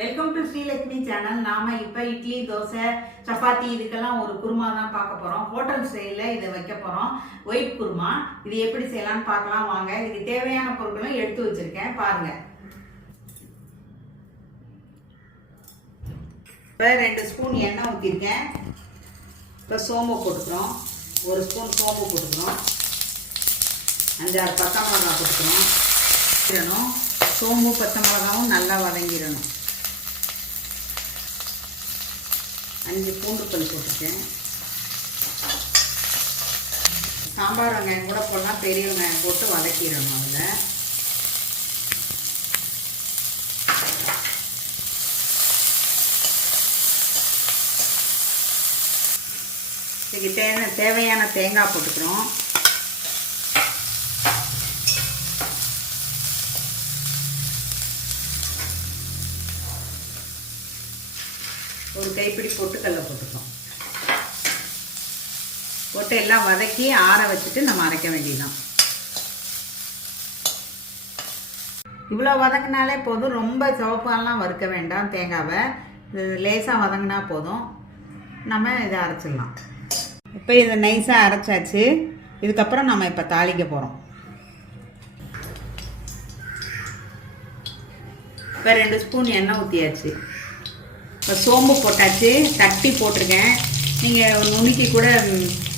Welcome to Srilakshmi channel நாம இப்போ இட்லி தோசை சப்பாத்தி இதுக்கெல்லாம் ஒரு குருமா தான் பார்க்க போகிறோம் ஹோட்டல் ஸ்டைலில் இதை வைக்க போகிறோம் ஒயிட் குருமா. இது எப்படி செய்யலாம்னு பார்க்கலாம் வாங்க. இதுக்கு தேவையான பொருட்களும் எடுத்து வச்சுருக்கேன். பாருங்கள் இப்போ ரெண்டு ஸ்பூன் எண்ணெய் ஊற்றிருக்கேன் இப்போ சோம்பு போட்டுக்கிறோம். ஒரு ஸ்பூன் சோம்பு போட்டுக்கிறோம். அஞ்சாறு பச்சை மிளகாய் போட்டுக்கிறோம். வதக்கிடணும். சோம்பு பச்சை மிளகாவும் நல்லா வதங்கிடணும். அஞ்சு பூண்டு பல் போட்டிருக்கேன். சாம்பார் வெங்காயம் கூட போடலாம். பெரிய வெங்காயம் போட்டு வதக்கிடணும் அதில். இதுக்கு தேவை தேவையான தேங்காய் போட்டுக்கிறோம். ஒரு கைப்பிடி பொட்டுக்கல்ல போட்டுக்கோம் போட்டு எல்லாம் வதக்கி ஆற வச்சுட்டு நம்ம அரைக்க வேண்டியதான் இவ்வளோ வதங்கினாலே போதும். ரொம்ப சிவப்பாலாம் வறுக்க வேண்டாம் தேங்காவை. இது லேசாக வதங்கினா போதும். நம்ம இதை அரைச்சிடலாம். இப்போ இதை நைஸாக அரைச்சாச்சு. இதுக்கப்புறம் நம்ம இப்போ தாளிக்க போகிறோம் இப்போ ரெண்டு ஸ்பூன் எண்ணெய் ஊற்றியாச்சு இப்போ சோம்பு போட்டாச்சு தட்டி போட்டிருக்கேன். நீங்கள் நுணுக்கி கூட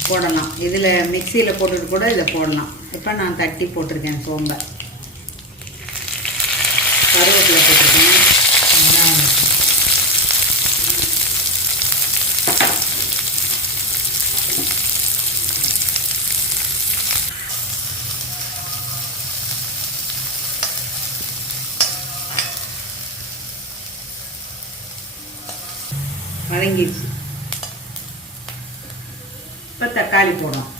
போடலாம். இதில் மிக்சியில் போட்டுட்டு கூட இதை போடலாம். இப்போ நான் தட்டி போட்டிருக்கேன் சோம்பை. கருவேப்பிலை போட்டிருக்கேன் வெங்காயம். வதங்கிடுச்சு இப்போ தக்காளி போடணும்.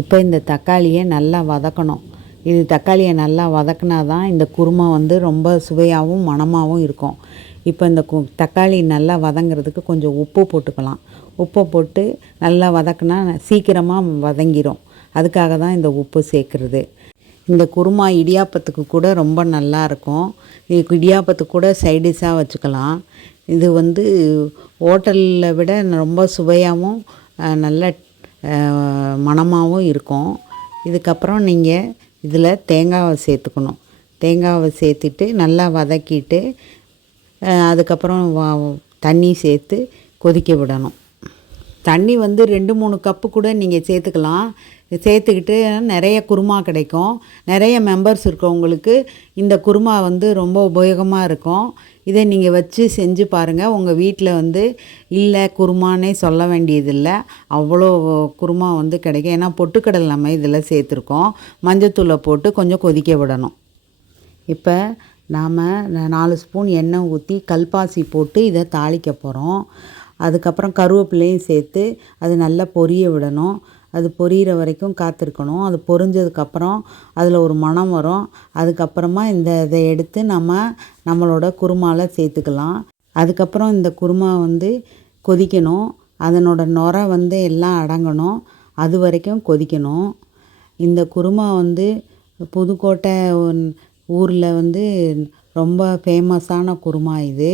இப்போ இந்த தக்காளியை நல்லா வதக்கணும். இது தக்காளியை நல்லா வதக்குனா தான் இந்த குருமா வந்து ரொம்ப சுவையாகவும் மணமாகவும் இருக்கும். இப்போ இந்த கு தக்காளி நல்லா வதங்கிறதுக்கு கொஞ்சம் உப்பு போட்டுக்கலாம். உப்பை போட்டு நல்லா வதக்குனா சீக்கிரமாக வதங்கிரும். அதுக்காக தான் இந்த உப்பு சேர்க்குறது. இந்த குருமா இடியாப்பத்துக்கு கூட ரொம்ப நல்லா இருக்கும். இடியாப்பத்துக்கு கூட சைடிஷாக வச்சுக்கலாம். இது வந்து ஹோட்டலில் விட ரொம்ப சுவையாகவும் நல்ல மணமாகவும் இருக்கும். இதுக்கப்புறம் நீங்கள் இதில் தேங்காவை சேர்த்துக்கணும். தேங்காவை சேர்த்துட்டு நல்லா வதக்கிட்டு அதுக்கப்புறம் வ- தண்ணி சேர்த்து கொதிக்க விடணும். தண்ணி வந்து ரெண்டு மூணு கப்பு கூட நீங்கள் சேர்த்துக்கலாம். சேர்த்துக்கிட்டு நிறைய குருமா கிடைக்கும். நிறைய மெம்பர்ஸ் இருக்கவங்களுக்கு இந்த குருமா வந்து ரொம்ப உபயோகமாக இருக்கும். இதை நீங்கள் வச்சு செஞ்சு பாருங்கள் உங்கள் வீட்டில் வந்து இல்லை குருமானே சொல்ல வேண்டியதில்லை. அவ்வளோ குருமா வந்து கிடைக்கும். ஏன்னா பொட்டுக்கடலை நம்ம இதில் சேர்த்துருக்கோம். மஞ்சத்தூளை போட்டு கொஞ்சம் கொதிக்க விடணும். இப்போ நாம் நாலு ஸ்பூன் எண்ணெய் ஊற்றி கல்பாசி போட்டு இதை தாளிக்க போகிறோம் அதுக்கப்புறம் கருவேப்பிலையும் சேர்த்து அது நல்லா பொரிய விடணும். அது பொரியிற வரைக்கும் காத்திருக்கணும். அது பொரிஞ்சதுக்கப்புறம் அதில் ஒரு மணம் வரும். அதுக்கப்புறமா இந்த இதை எடுத்து நம்ம நம்மளோட குருமாவில் சேர்த்துக்கலாம். அதுக்கப்புறம் இந்த குருமா வந்து கொதிக்கணும். அதனோட நுரை வந்து எல்லாம் அடங்கணும். அது வரைக்கும் கொதிக்கணும். இந்த குருமா வந்து புதுக்கோட்டை ஊரில் வந்து ரொம்ப ஃபேமஸான குருமா இது.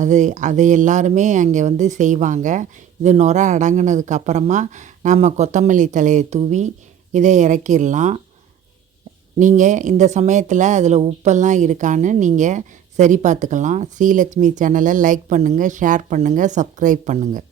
அது அதை எல்லாருமே அங்கே வந்து செய்வாங்க. இது நொர அடங்கினதுக்கு அப்புறமா நம்ம கொத்தமல்லி தலையை தூவி இதை இறக்கிடலாம். நீங்கள் இந்த சமயத்தில் அதில் உப்பெல்லாம் இருக்கான்னு நீங்கள் சரி பார்த்துக்கலாம். ஸ்ரீலக்ஷ்மி சேனலை லைக் பண்ணுங்கள் ஷேர் பண்ணுங்கள் சப்ஸ்கிரைப் பண்ணுங்கள்